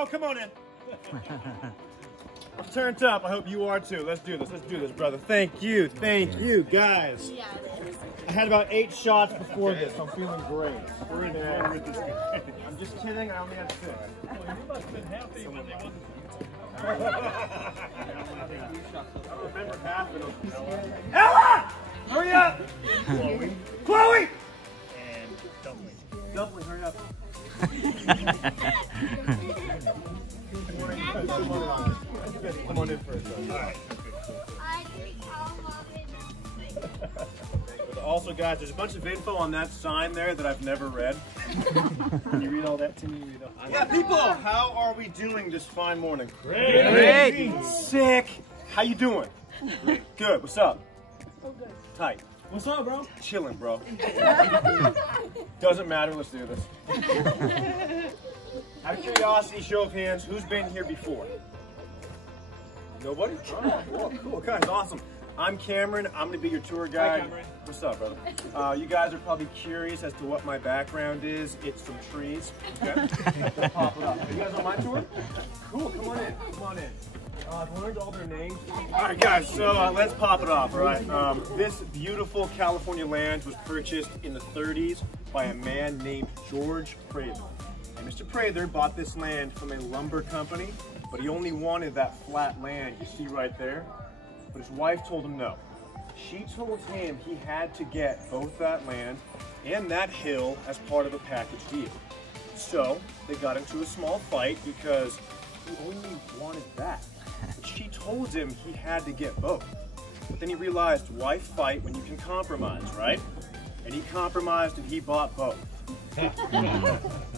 bro. Come on in. I'm turned up. I hope you are too. Let's do this. Let's do this, brother. Thank you. Thank you, guys. Yeah, it is. I had about 8 shots before this, so I'm feeling great. We're in there with this guy. I'm just kidding. I only had 6. Well, you must have been happy when they wasn't. I remember half of them. Ella! Hurry up! Chloe! Chloe! And Dumpling. Dumpling, hurry up. Come on in first. All right. Also, guys, there's a bunch of info on that sign there that I've never read. Can you read all that to me? Yeah, people, how are we doing this fine morning? Great. Sick. How you doing? Good. What's up? Oh, good. Tight. What's up, bro? Chilling, bro. Doesn't matter. Let's do this. Out of curiosity, show of hands, who's been here before? Nobody? Oh, cool. Guys, awesome. I'm Cameron. I'm going to be your tour guide. Hi, Cameron. What's up, brother? You guys are probably curious as to what my background is. It's some trees. Okay? We'll pop it up. Are you guys on my tour? Cool. Come on in. Come on in. I've learned all their names. All right, guys. So let's pop it off. All right. This beautiful California land was purchased in the 30s by a man named George Prather. And Mr. Prather bought this land from a lumber company, but he only wanted that flat land you see right there. But his wife told him no. She told him he had to get both that land and that hill as part of a package deal. So they got into a small fight because he only wanted that. But she told him he had to get both. But then he realized, why fight when you can compromise, right? And he compromised and he bought both.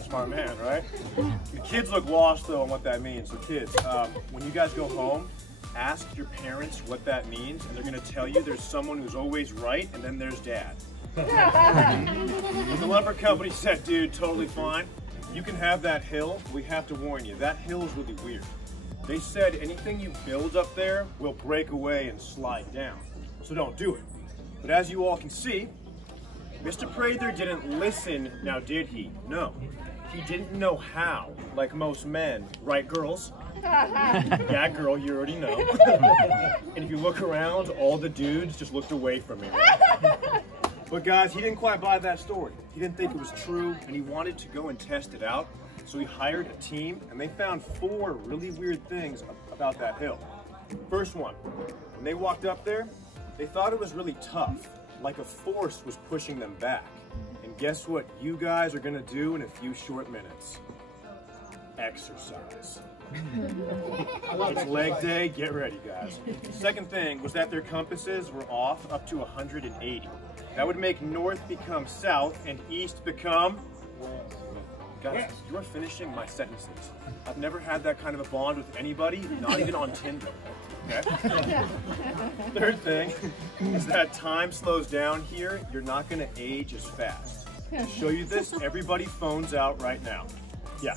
Smart man, right? The kids look lost though on what that means. So kids, when you guys go home, ask your parents what that means, and they're going to tell you there's someone who's always right, and then there's dad. The lumber company said, dude, totally fine. You can have that hill. We have to warn you, that hill is really weird. They said anything you build up there will break away and slide down, so don't do it. But as you all can see, Mr. Prather didn't listen, now did he? No. He didn't know how, like most men, right, girls? Yeah, girl, you already know. And if you look around, all the dudes just looked away from me. But guys, he didn't quite buy that story. He didn't think it was true, and he wanted to go and test it out. So he hired a team, and they found 4 really weird things about that hill. First one, when they walked up there, they thought it was really tough, like a force was pushing them back. And guess what you guys are gonna do in a few short minutes? Exercise. It's leg day, get ready, guys. Second thing was that their compasses were off up to 180. That would make north become south and east become west. Guys, you are finishing my sentences. I've never had that kind of a bond with anybody, not even on Tinder. Okay? Third thing is that time slows down here. You're not going to age as fast. To show you this, everybody phones out right now. Yeah.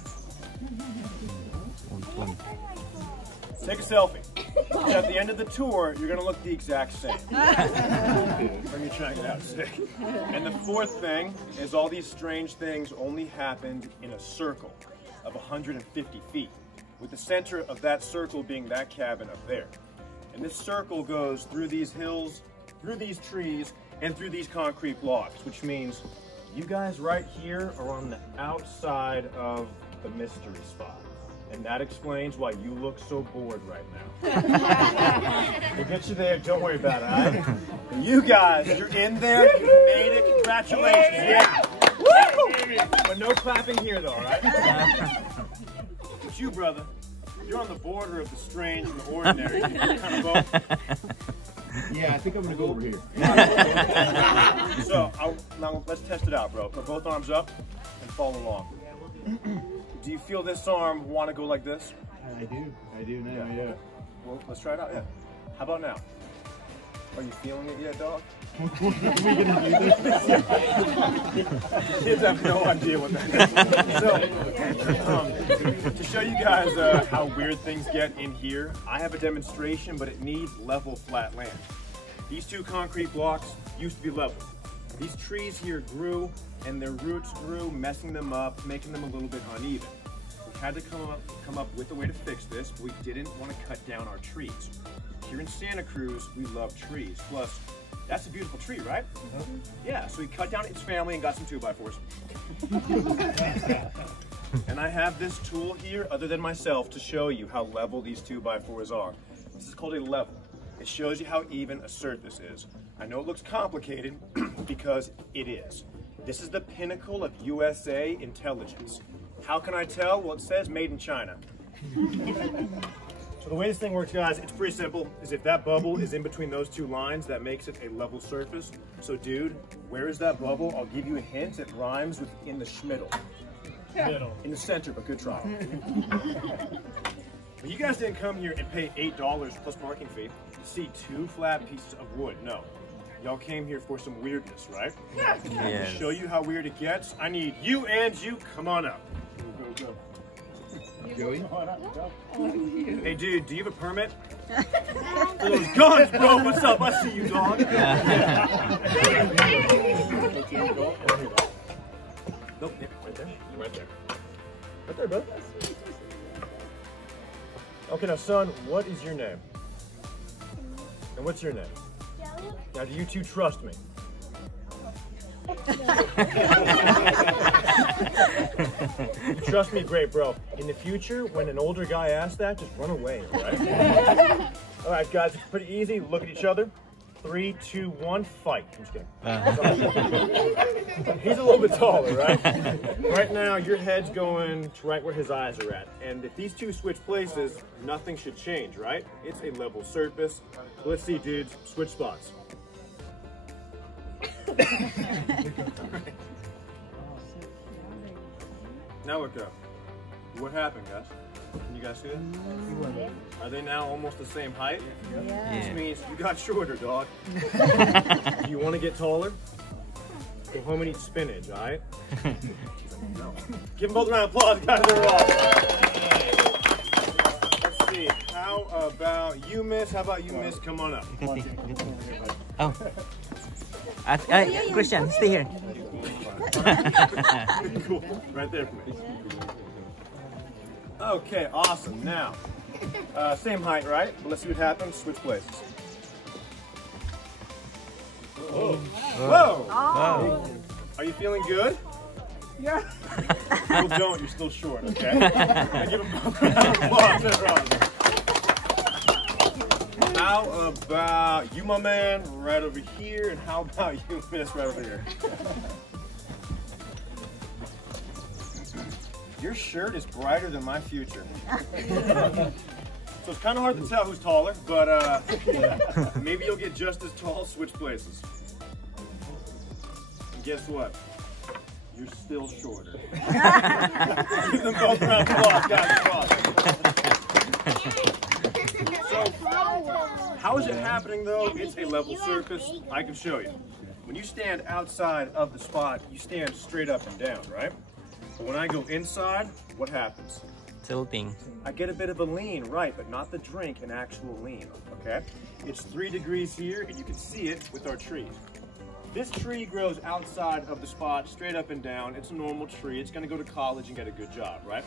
Take a selfie. At the end of the tour, you're going to look the exact same. Let me try it out. Sick. And the fourth thing is all these strange things only happened in a circle of 150 feet, with the center of that circle being that cabin up there. And this circle goes through these hills, through these trees, and through these concrete blocks, which means you guys right here are on the outside of the mystery spot. And that explains why you look so bored right now. We'll get you there, don't worry about it, all right? And you guys, you're in there, you made it, congratulations, yeah! Woo! But no clapping here though, all right? It's you, brother. You're on the border of the strange and the ordinary. You kind of both. Yeah, I think I'm gonna go over here. So, now let's test it out, bro. Put both arms up and follow along. Do you feel this arm want to go like this? I do now, yeah. Well, let's try it out, yeah. How about now? Are you feeling it yet, dog? Are we gonna do this? Kids have no idea what that is. So, to show you guys how weird things get in here, I have a demonstration, but it needs level, flat land. These 2 concrete blocks used to be level. These trees here grew, and their roots grew, messing them up, making them a little bit uneven. had to come up with a way to fix this, but we didn't want to cut down our trees. Here in Santa Cruz, we love trees. Plus, that's a beautiful tree, right? Yeah, so we cut down its family and got some 2x4s. And I have this tool here, other than myself, to show you how level these 2x4s are. This is called a level. It shows you how even a surface is. I know it looks complicated because it is. This is the pinnacle of USA intelligence. How can I tell? Well, it says made in China. So the way this thing works, guys, it's pretty simple. Is if that bubble is in between those two lines, that makes it a level surface. So dude, where is that bubble? I'll give you a hint. It rhymes with in the schmiddle. In the center, but good try. But you guys didn't come here and pay $8 plus parking fee to see 2 flat pieces of wood. No. Y'all came here for some weirdness, right? Yes. To show you how weird it gets, I need you and you. Come on up. Go. Joey? Hey, dude, do you have a permit? For those guns, bro. What's up? I see you, dog. Nope, right there. Right there. Right there, bro. Okay, now, son, what is your name? And what's your name? Now, do you two trust me? You trust me? Great, bro. In the future, when an older guy asks that, just run away, all right? All right, guys, it's pretty easy. Look at each other. 3, 2, 1, fight. I'm just kidding. He's a little bit taller, right? Right now, your head's going to right where his eyes are at. And if these two switch places, nothing should change, right? It's a level surface. Let's see, dudes. Switch spots. Now look up. What happened, guys? Can you guys see it? Are they now almost the same height? Yeah. Which means you got shorter, dog. Do you want to get taller? Go home and eat spinach, all right? No. Give them both a round of applause, guys. They're awesome. Let's see. How about you, miss? How about you, miss? Come on up. Oh. Christian, stay here. Cool. Right there for me. Okay, awesome. Now, same height, right? Let's see what happens. Switch places. Whoa. Whoa. Oh. Are you feeling good? Yeah. No, don't. You're still short, okay? I give them both a round of applause. They're awesome. How about you, my man, right over here? And how about you, miss, right over here? Your shirt is brighter than my future. So it's kind of hard to tell who's taller, but maybe you'll get just as tall. Switch places. And guess what? You're still shorter. Give them both a round of applause, guys. So, how is it happening though? It's a level surface. I can show you. When you stand outside of the spot, you stand straight up and down, right? But when I go inside, what happens? Tilting. I get a bit of a lean, right, but not the drink, an actual lean, okay? It's 3 degrees here, and you can see it with our trees. This tree grows outside of the spot, straight up and down. It's a normal tree. It's gonna go to college and get a good job, right?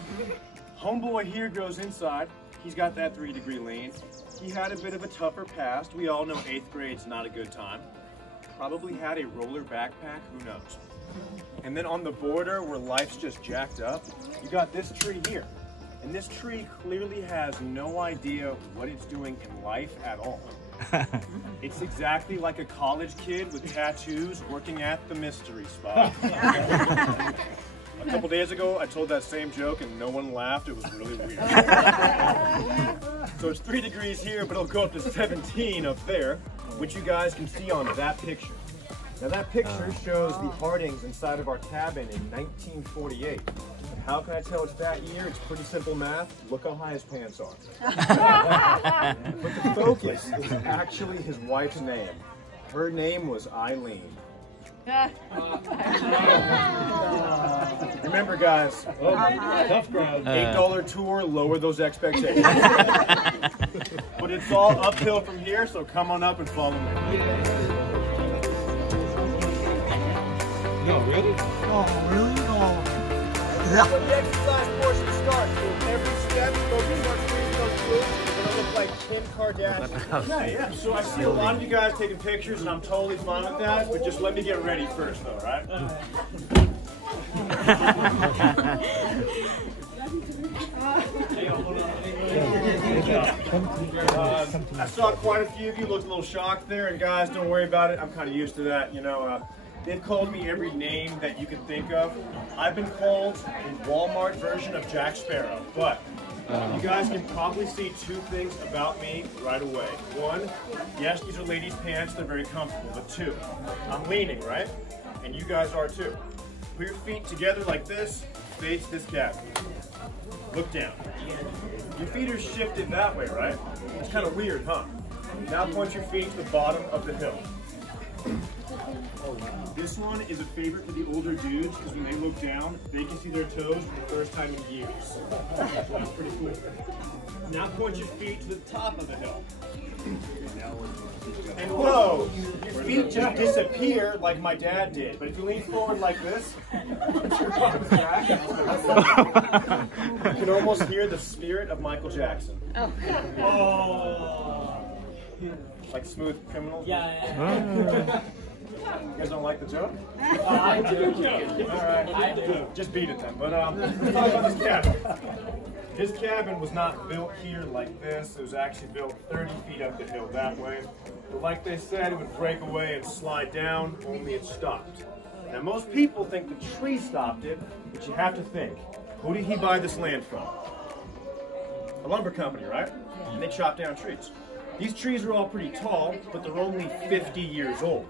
Homeboy here grows inside. He's got that 3-degree lean. He had a bit of a tougher past. We all know 8th grade's not a good time. Probably had a roller backpack, who knows? And then on the border where life's just jacked up, you got this tree here. And this tree clearly has no idea what it's doing in life at all. It's exactly like a college kid with tattoos working at the mystery spot. A couple days ago, I told that same joke and no one laughed. It was really weird. So it's 3 degrees here, but it'll go up to 17 up there, which you guys can see on that picture. Now that picture shows the Hardings inside of our cabin in 1948. How can I tell it's that year? It's pretty simple math. Look how high his pants are. But the focus is actually his wife's name. Her name was Eileen. Remember, guys, Tough crowd. $8 tour, lower those expectations. But it's all uphill from here, so come on up and follow me. No, really? Oh, really? Oh. That's what the exercise portion starts. So every step, focus on creating those glutes. You're gonna look like Kim Kardashian. Yeah. So I see a lot of you guys taking pictures, and I'm totally fine with that. But just let me get ready first, though, right? I saw quite a few of you looked a little shocked there, and guys, don't worry about it. I'm kind of used to that, you know. They've called me every name that you can think of. I've been called a Walmart version of Jack Sparrow, but you guys can probably see two things about me right away. One, yes, these are ladies' pants. They're very comfortable. But two, I'm leaning, right? And you guys are too. Put your feet together like this, face this cabin. Look down. Your feet are shifted that way, right? It's kind of weird, huh? Now point your feet to the bottom of the hill. This one is a favorite for the older dudes because when they look down, they can see their toes for the first time in years. So that's pretty cool. Now point your feet to the top of the hill. And whoa, your feet just disappear like my dad did. But if you lean forward like this, put your arms back, you can almost hear the spirit of Michael Jackson. Oh. Like Smooth Criminal? Yeah. You guys don't like the joke? I do. Alright. I do. Just beat it then. But let's talk about this cabin. This cabin was not built here like this. It was actually built 30 feet up the hill that way. But like they said, it would break away and slide down, only it stopped. Now most people think the tree stopped it, but you have to think, who did he buy this land from? A lumber company, right? And they chop down trees. These trees are all pretty tall, but they're only 50 years old.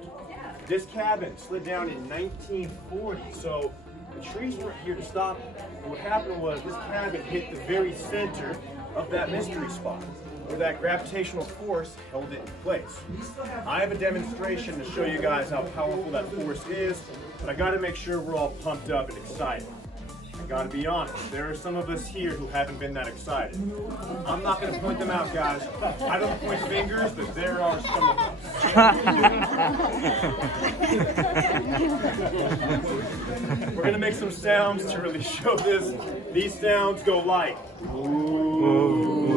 This cabin slid down in 1940, so the trees weren't here to stop it. What happened was this cabin hit the very center of that mystery spot, where that gravitational force held it in place. I have a demonstration to show you guys how powerful that force is, but I gotta make sure we're all pumped up and excited. I gotta be honest, there are some of us here who haven't been that excited. I'm not gonna point them out, guys. I don't point fingers, but there are some of us. We're gonna make some sounds to really show this. These sounds go like ooh,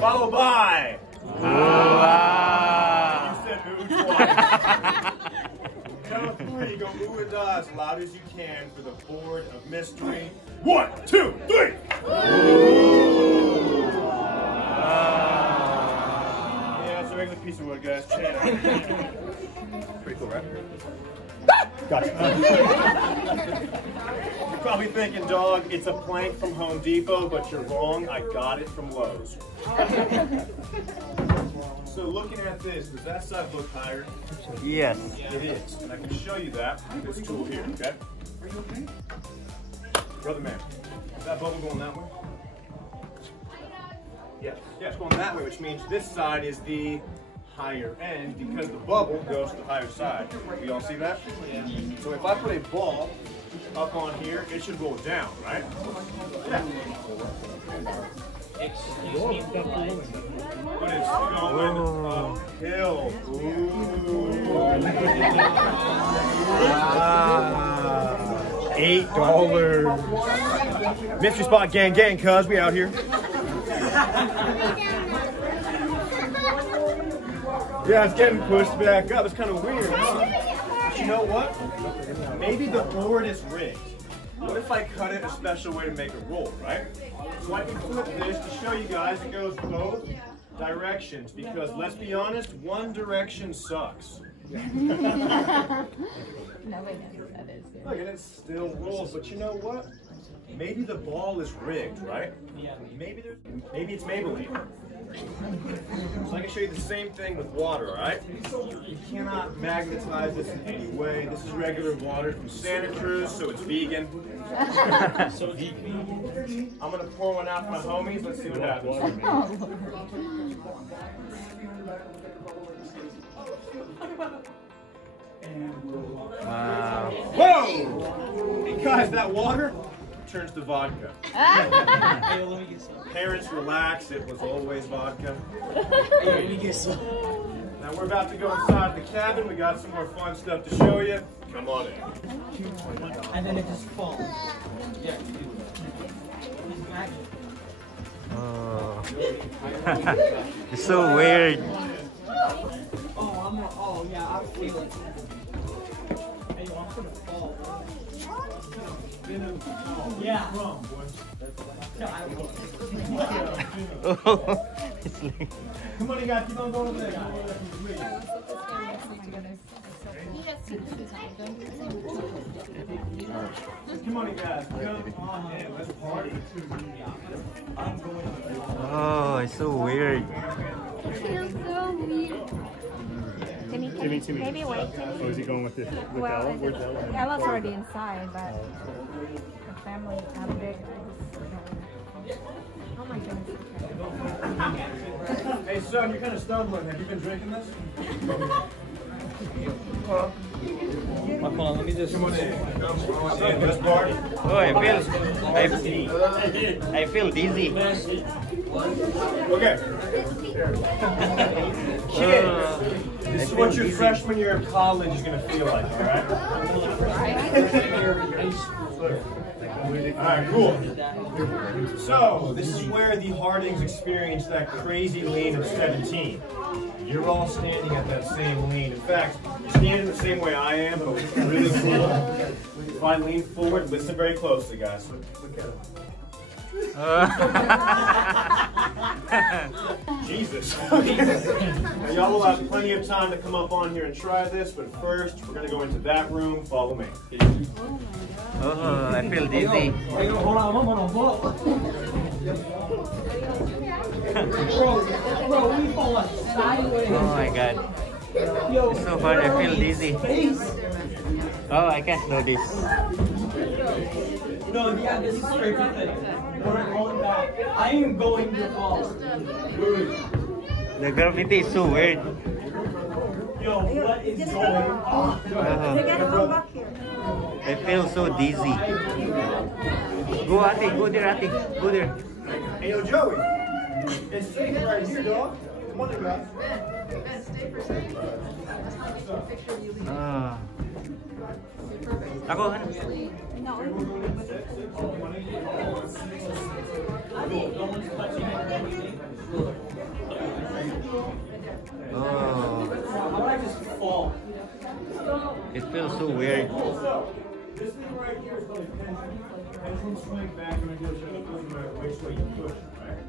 followed by you said ooh twice. Count of three, go ooh and ah as loud as you can for the board of mystery. 1, 2, 3. Yeah, it's a regular piece of wood, guys. Pretty cool, right? Gotcha. You're probably thinking, dog, it's a plank from Home Depot, but you're wrong. I got it from Lowe's. So looking at this, does that side look higher? Yes. It is. And I can show you that with this tool here, okay? Are you okay? Brother man, is that bubble going that way? Yes. Yeah, it's going that way, which means this side is the higher end because the bubble goes to the higher side. You all see that? Yeah. So if I put a ball up on here, it should roll down, right? Yeah. But it's going uphill. $8. Mystery spot gang gang, cuz we out here. Yeah, it's getting pushed back up. It's kind of weird. But you know what? Maybe the board is rigged. What if I cut it a special way to make it roll, right? So I can flip this to show you guys it goes both directions because let's be honest, one direction sucks. Nobody knows that is. Look, and it still rolls, but you know what? Maybe the ball is rigged, right? Maybe it's Maybelline. So I can show you the same thing with water, all right? You cannot magnetize this in any way. This is regular water from Santa Cruz, so it's vegan. I'm gonna pour one out for my homies. Let's see what happens. Whoa! Hey guys, that water turns to vodka. Parents, relax. It was always vodka. Now we're about to go inside the cabin. We got some more fun stuff to show you. Come on in. And then it just falls. Yeah. Oh. It's so weird. Oh yeah, I feel it. Hey, I'm gonna fall. Yeah. Oh, it's like... Come on, you guys, keep on going over there. Come on, you guys. Come on in. Let's party. Oh, it's so weird. It feels so weird. Timmy. Maybe wait, Timmy. Oh, is he going with Well, Ella? Where's Ella? Ella's already inside, but the family how big. Oh my goodness. Hey, son, you're kind of stumbling. Have you been drinking this? Hold on, let me just. Come on in. Let's party. Oh, I feel dizzy. Okay. Kids, this is what your freshman year of college is going to feel like, all right? All right, cool. So, this is where the Hardings experienced that crazy lean of 17. You're all standing at that same lean. In fact, you're standing the same way I am, but what's really cool, if I lean forward, listen very closely, guys. Jesus. Now, y'all will have plenty of time to come up on here and try this, but first, we're going to go into that room. Follow me. Oh, I feel dizzy. Hold on, I'm on a boat. Bro, we falling sideways. Oh my god. Yo, It's so hard, I feel dizzy. Oh, I can't do this. No, yeah, this is straight to it. We're going back. I am going to fall. The gravity is so weird. Yo, what is going on? I feel so dizzy. Go, Ate, go there, Ate, go there. Hey, yo, Joey. It's safe right here, dog. Come on in, guys. Ah. Ako, ano? Oh. How would I just fall? It feels so weird. So, this thing right here is called a pendulum. Pendulum swing back and goes which way you push it, right?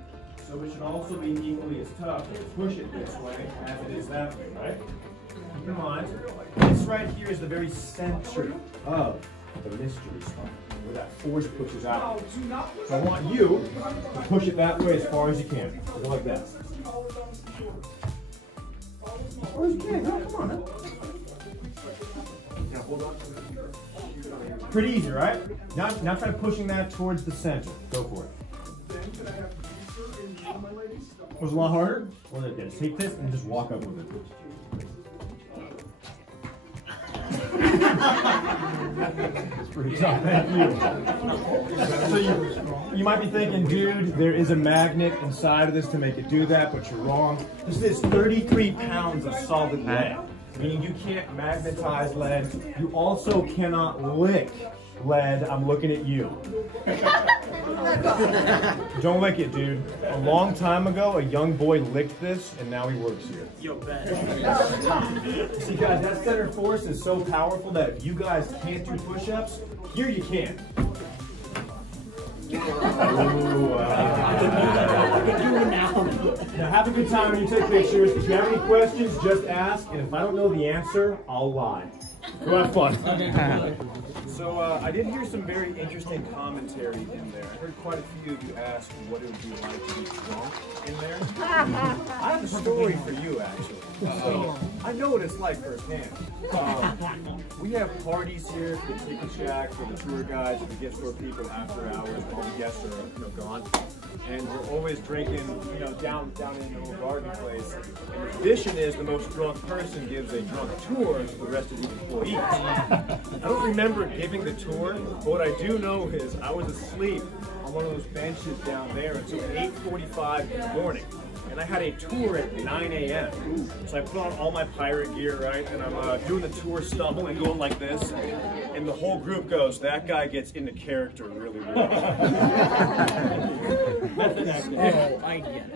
So it should also be equally as tough to push it this way as it is that way, right? Keep in mind, this right here is the very center of the mystery spot, where that force pushes out. So I want you to push it that way as far as you can. Go like that. As far as you can. No, come on, man. Now hold on. Pretty easy, right? Now try pushing that towards the center. Go for it. Was it a lot harder? Well, then just take this and just walk up with it. It's pretty tough, thank you. So you might be thinking, dude, there is a magnet inside of this to make it do that, but you're wrong. This is 33 pounds of solid lead, meaning you can't magnetize lead. You also cannot lick lead. I'm looking at you. Don't lick it, dude. A long time ago, a young boy licked this, and now he works here. Yo, bet. See, guys, that center force is so powerful that if you guys can't do push-ups, here you can. Ooh, now have a good time when you take pictures. If you have any questions, just ask, and if I don't know the answer, I'll lie. Go have fun. So I did hear some very interesting commentary in there. I heard quite a few of you ask what it would be like to be drunk in there. I have a story for you, actually. So I know what it's like firsthand. We have parties here for the Ticket Shack, for the tour guides, for the gift store people after hours. All the guests are gone. And we're always drinking, down in the little garden place. And the tradition is the most drunk person gives a drunk tour to the rest of the employees. I don't remember giving the tour, but what I do know is I was asleep on one of those benches down there until 8:45 in the morning. and I had a tour at 9 a.m. So I put on all my pirate gear, right? And I'm doing the tour stumbling, going like this. And the whole group goes, that guy gets into character really well. But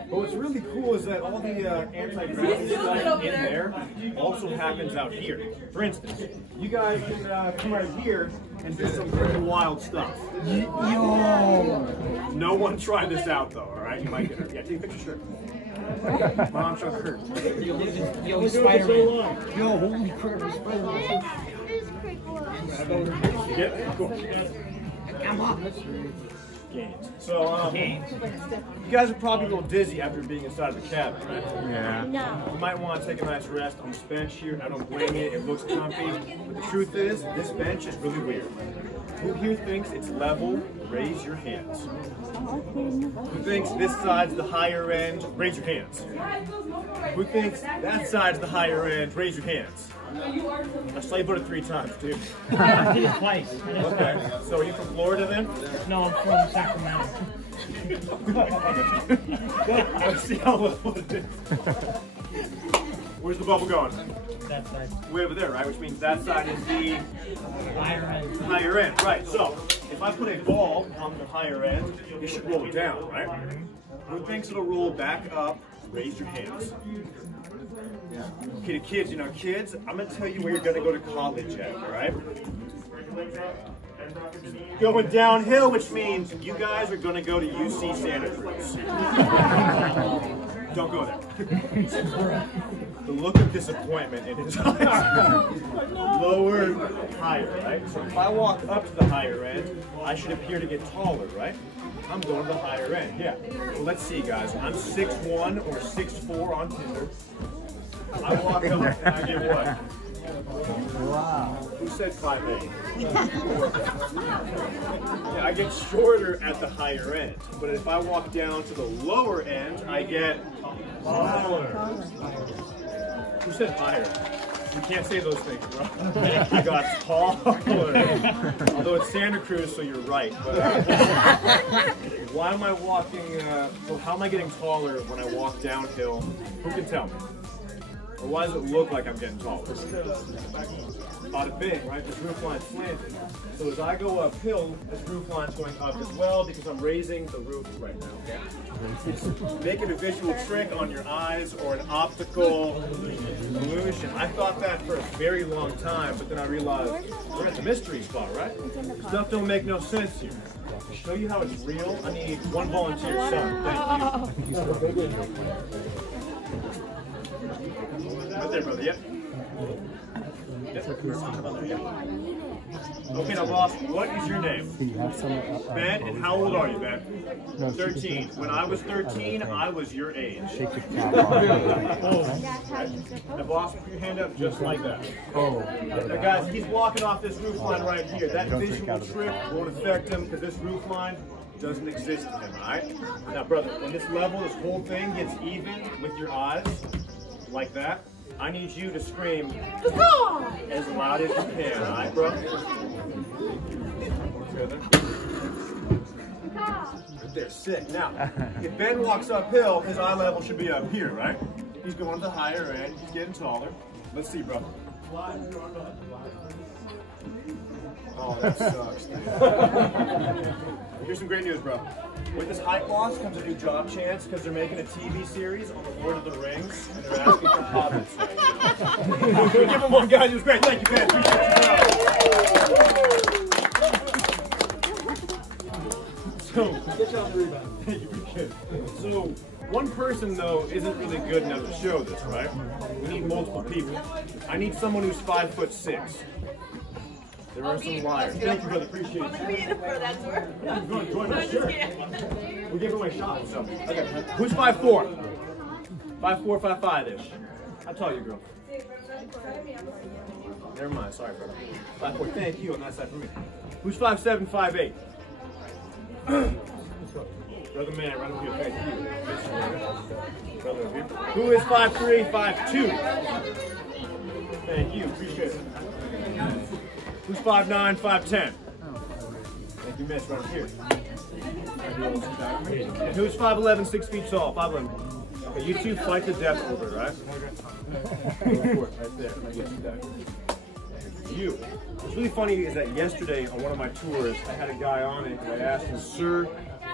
what's really cool is that all the anti-gravity stuff in there also happens out here. For instance, you guys can come out here and do some pretty wild stuff. No one tried this out though, alright? You might get hurt. Yeah, take a picture, sure. My arm's trying to hurt. Yo, Spider-Man. Yo, holy crap, Spider-Man. Yeah, cool. Come on. Games. So, you guys are probably a little dizzy after being inside the cabin, right? Yeah. No. You might want to take a nice rest on this bench here. I don't blame you. It looks comfy. But the truth is, this bench is really weird. Who here thinks it's level? Raise your hands. Who thinks this side's the higher end? Raise your hands. Who thinks that side's the higher end? Raise your hands. I saw you put it 3 times, dude. I did it twice. Okay. So are you from Florida then? No, I'm from Sacramento. Let's see how level it is. Where's the bubble going? That side. Way over there, right? Which means that side is the Higher end. higher end, right? So if I put a ball on the higher end, it should roll down, right? Who thinks it'll roll back up? Raise your hands. Okay, the kids, kids, I'm gonna tell you where you're gonna go to college at, all right? Going downhill, which means you guys are gonna go to UC Santa Cruz. Don't go there. The look of disappointment in his eyes. Lower, higher, right? So if I walk up to the higher end, I should appear to get taller, right? I'm going to the higher end, yeah. Well, let's see, guys. I'm 6'1" or 6'4" on Tinder. I walk up and I get what? Wow. Who said 5'8"? Yeah, I get shorter at the higher end. But if I walk down to the lower end, I get taller. Who said higher? You can't say those things, bro. I got taller. Although it's Santa Cruz, so you're right. But why am I walking, so how am I getting taller when I walk downhill? Who can tell me? Or why does it look like I'm getting taller? Bada bing, right? This roof line's slanted. So as I go uphill, this roof line's going up as well because I'm raising the roof right now, okay? It's making a visual trick on your eyes or an optical illusion. I thought that for a very long time, but then I realized we're at the mystery spot, right? Stuff don't make no sense here. To show you how it's real, I need one volunteer son. Thank you. Right there, brother, yep. Okay, now boss, what is your name? Ben, and how old are you, Ben? 13. When I was 13, I was your age. Now boss, put your hand up just like that. Now guys, he's walking off this roof line right here. That visual trick won't affect him because this roof line doesn't exist to him, alright? Now brother, when this level, this whole thing gets even with your eyes, like that, I need you to scream as loud as you can, alright, bro? Right there, sick. Now, if Ben walks uphill, his eye level should be up here, right? He's going to the higher end, he's getting taller. Let's see, bro. Oh, that sucks. Here's some great news, bro. With this height loss comes a new job chance because they're making a TV series on the Lord of the Rings and they're asking for hobbits. Give him one, guys. It was great. Thank you, Ben. Appreciate you. So, one person though isn't really good enough to show this, right? We need multiple people. I need someone who's 5'6". There are some liars. Thank you, brother. Appreciate it. We'll give away shots. So. Okay. Who's 5'4"? 5'4", 5'5"-ish. I'll tell you, girl. Never mind. Sorry, brother. 5'4". Thank you on that side for me. Who's 5'7", 5'8"? Brother man, right over here. Thank you. Brother over here. Who is 5'3", 5'2"? Thank you. Appreciate it. Who's 5'9", 5'10"? Thank you, miss, right here. And who's 5'11", 6 feet tall? 5'11". Okay, Okay, you two fight to death over it, right? Go for it, right there. You. What's really funny is that yesterday on one of my tours, I had a guy on it and I asked him, "Sir,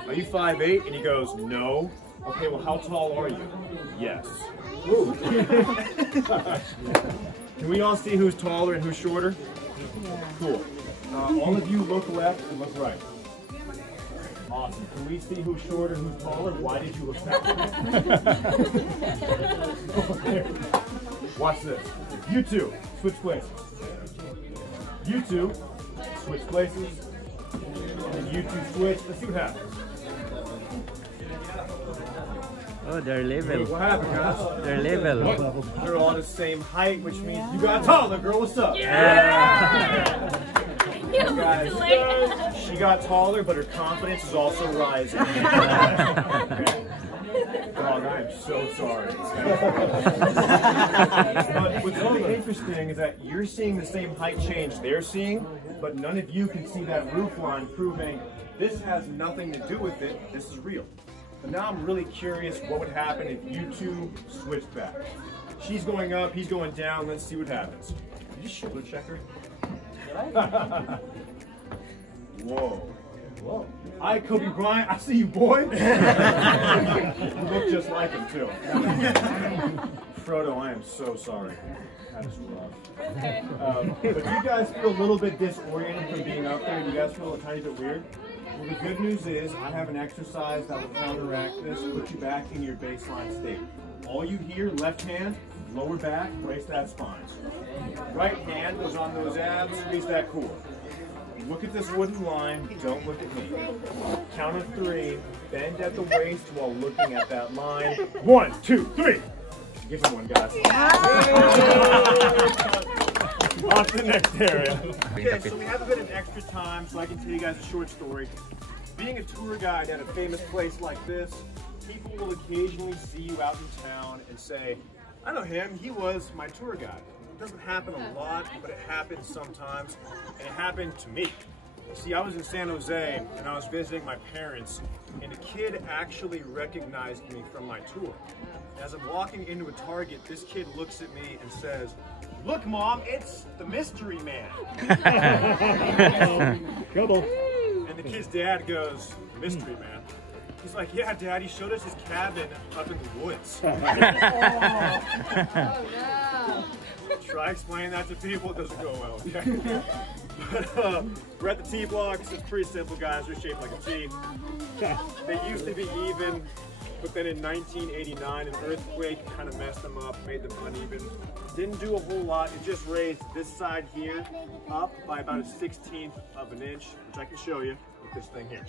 are you 5'8"? And he goes, "No." Okay, well, how tall are you? Yes. Ooh. Can we all see who's taller and who's shorter? Cool. All of you look left and look right. Awesome. Can we see who's shorter, who's taller? Why did you look backward? Watch this. You two, switch places. You two, switch places. And then you two switch. Let's see what happens. Oh, they're level. What happened, guys? They're level. They're all the same height, which means you got taller, girl. What's up? Yeah. Guys, she got taller, but her confidence is also rising. Okay. Dog, I am so sorry. But what's really interesting is that you're seeing the same height change they're seeing, but none of you can see that roof line, proving this has nothing to do with it. This is real. But now I'm really curious what would happen if you two switched back. She's going up, he's going down. Let's see what happens. Did you shoulder check her? Whoa. Whoa. Hi, Kobe Bryant. I see you, boy. You look just like him, too. Frodo, I am so sorry. That is rough. But do you guys feel a little bit disoriented from being up there? Do you guys feel a tiny bit weird? Well, the good news is I have an exercise that will counteract this, put you back in your baseline state. All you hear, left hand, lower back, brace that spine. Right hand goes on those abs, squeeze that core. Look at this wooden line, don't look at me. Count of 3, bend at the waist while looking at that line. 1, 2, 3. Give him one, guys. Off to the next area. Okay, so we have a bit of extra time, so I can tell you guys a short story. Being a tour guide at a famous place like this, people will occasionally see you out in town and say, "I know him, he was my tour guide." It doesn't happen a lot, but it happens sometimes, and it happened to me. See, I was in San Jose, and I was visiting my parents, and a kid actually recognized me from my tour. As I'm walking into a Target, this kid looks at me and says, "Look, Mom, it's the mystery man." Trouble. And the kid's dad goes, "Mystery man?" He's like, "Yeah, Dad, he showed us his cabin up in the woods." Oh, no. Try explaining that to people, it doesn't go well, okay? But we're at the T blocks. It's pretty simple, guys. They're shaped like a T. They used to be even, but then in 1989, an earthquake kind of messed them up, made them uneven. Didn't do a whole lot. It just raised this side here up by about 1/16 of an inch, which I can show you with this thing here.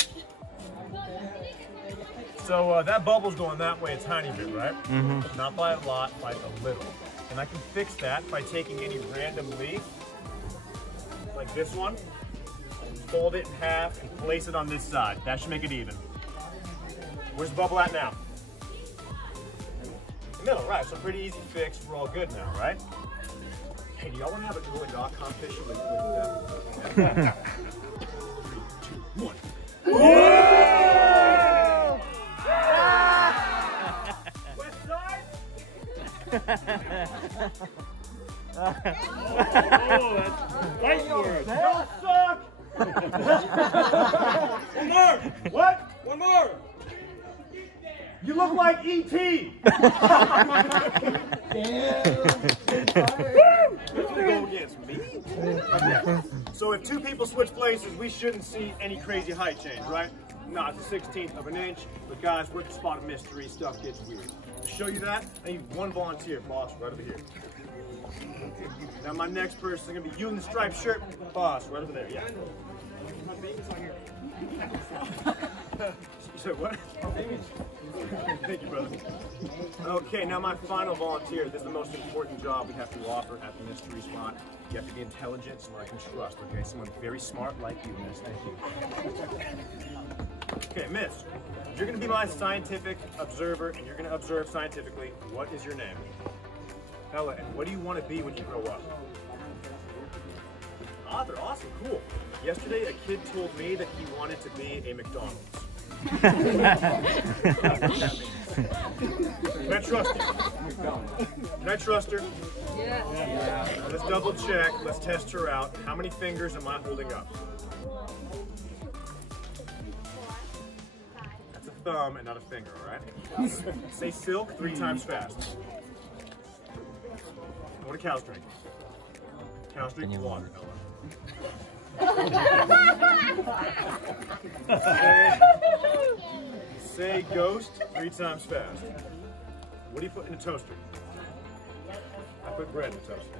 So that bubble's going that way a tiny bit, right? Mm-hmm. Not by a lot, by a little. And I can fix that by taking any random leaf, like this one, fold it in half and place it on this side. That should make it even. Where's the bubble at now? The middle, right? So pretty easy fix. We're all good now, right? Hey, do y'all want to have a girl and dog competition with them? 3, 2, 1. Whoa! West side? Oh, that's right word. Y'all suck! One more! What? One more! You look like E.T. Who's gonna go against me? Okay. So if two people switch places, we shouldn't see any crazy height change, right? No, it's a 1/16 of an inch. But guys, we're at the spot of mystery. Stuff gets weird. To show you that, I need one volunteer, boss, right over here. Now my next person is gonna be you in the striped shirt, boss, right over there. Yeah. My baby's on here. You said what? Thank you, brother. Okay, now my final volunteer. This is the most important job we have to offer at the mystery spot. You have to be intelligent, someone I can trust, okay? Someone very smart like you, miss. Thank you. Okay, miss, you're gonna be my scientific observer, and you're gonna observe scientifically. What is your name? Ella, and what do you want to be when you grow up? Author, awesome, cool. Yesterday, a kid told me that he wanted to be a McDonald's. Can I trust you? Can I trust her? Yeah. Let's double check. Let's test her out. How many fingers am I holding up? That's a thumb and not a finger, all right? Say silk 3 times fast. What do cows drink? Cows drink water, Say ghost 3 times fast. What do you put in a toaster? I put bread in a toaster.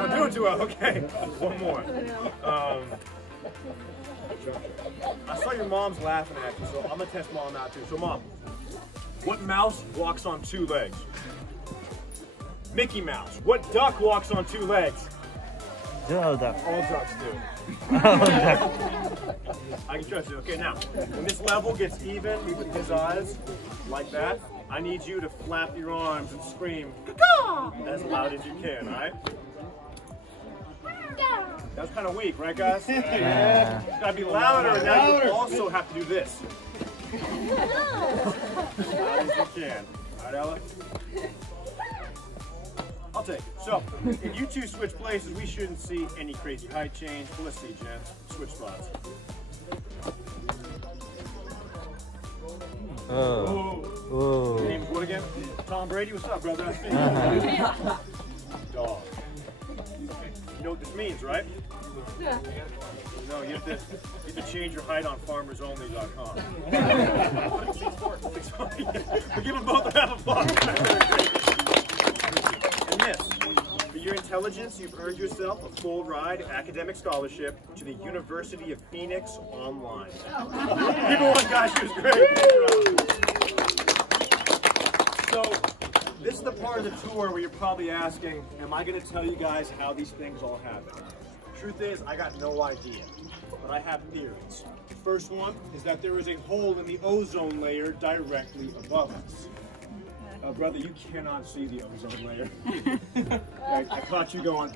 I'm doing too well. Okay, one more. I saw your mom's laughing at you, so I'm gonna test mom out too. So mom, what mouse walks on 2 legs? Mickey Mouse. What duck walks on 2 legs? All duck. All ducks do. I can trust you. Okay, now, when this level gets even with his eyes, like that, I need you to flap your arms and scream, "Caw-caw!" as loud as you can, all right? That was kind of weak, right, guys? Yeah. It's got to be louder, and now you also have to do this. As loud as you can. All right, Ella? I'll take it. So, if you two switch places, we shouldn't see any crazy height change. But let's see, Jen. Switch spots. Oh. Your name's what again? Tom Brady? What's up, brother? Dog. You know what this means, right? Yeah. No, you have to change your height on farmersonly.com. We're giving both a round of applause. And this, for your intelligence, you've earned yourself a full ride academic scholarship to the University of Phoenix online. Give her one, guys, she was great. So, this is the part of the tour where you're probably asking, am I going to tell you guys how these things all happen? Truth is, I got no idea, but I have theories. The first one is that there is a hole in the ozone layer directly above us. Brother, you cannot see the ozone layer. I caught you going.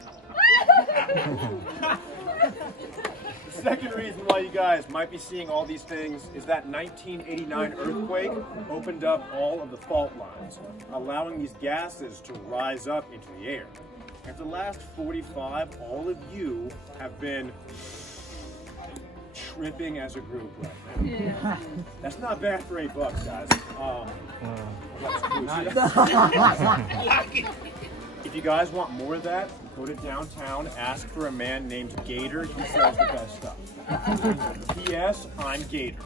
The second reason why you guys might be seeing all these things is that 1989 earthquake opened up all of the fault lines, allowing these gases to rise up into the air. And for the last 45, all of you have been tripping as a group right now. Yeah. That's not bad for $8, guys. If you guys want more of that, go to downtown, ask for a man named Gator. He sells the best stuff. P.S. I'm Gator.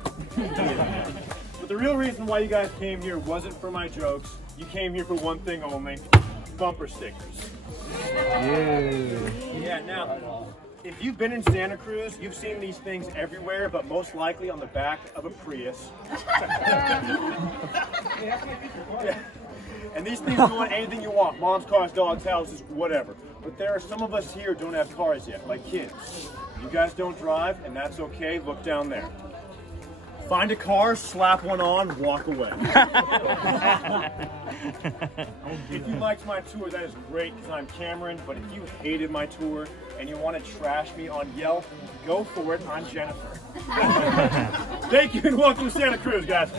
But the real reason why you guys came here wasn't for my jokes. You came here for one thing only: bumper stickers. Yeah, now, if you've been in Santa Cruz, you've seen these things everywhere, but most likely on the back of a Prius. Yeah. And these things go on anything you want: mom's cars, dogs, houses, whatever. But there are some of us here who don't have cars yet, like kids. You guys don't drive, and that's okay. Look down there. Find a car, slap one on, walk away. If you liked my tour, that is great, because I'm Cameron. But if you hated my tour and you want to trash me on Yelp, go for it. I'm Jennifer. Thank you, and welcome to Santa Cruz, guys.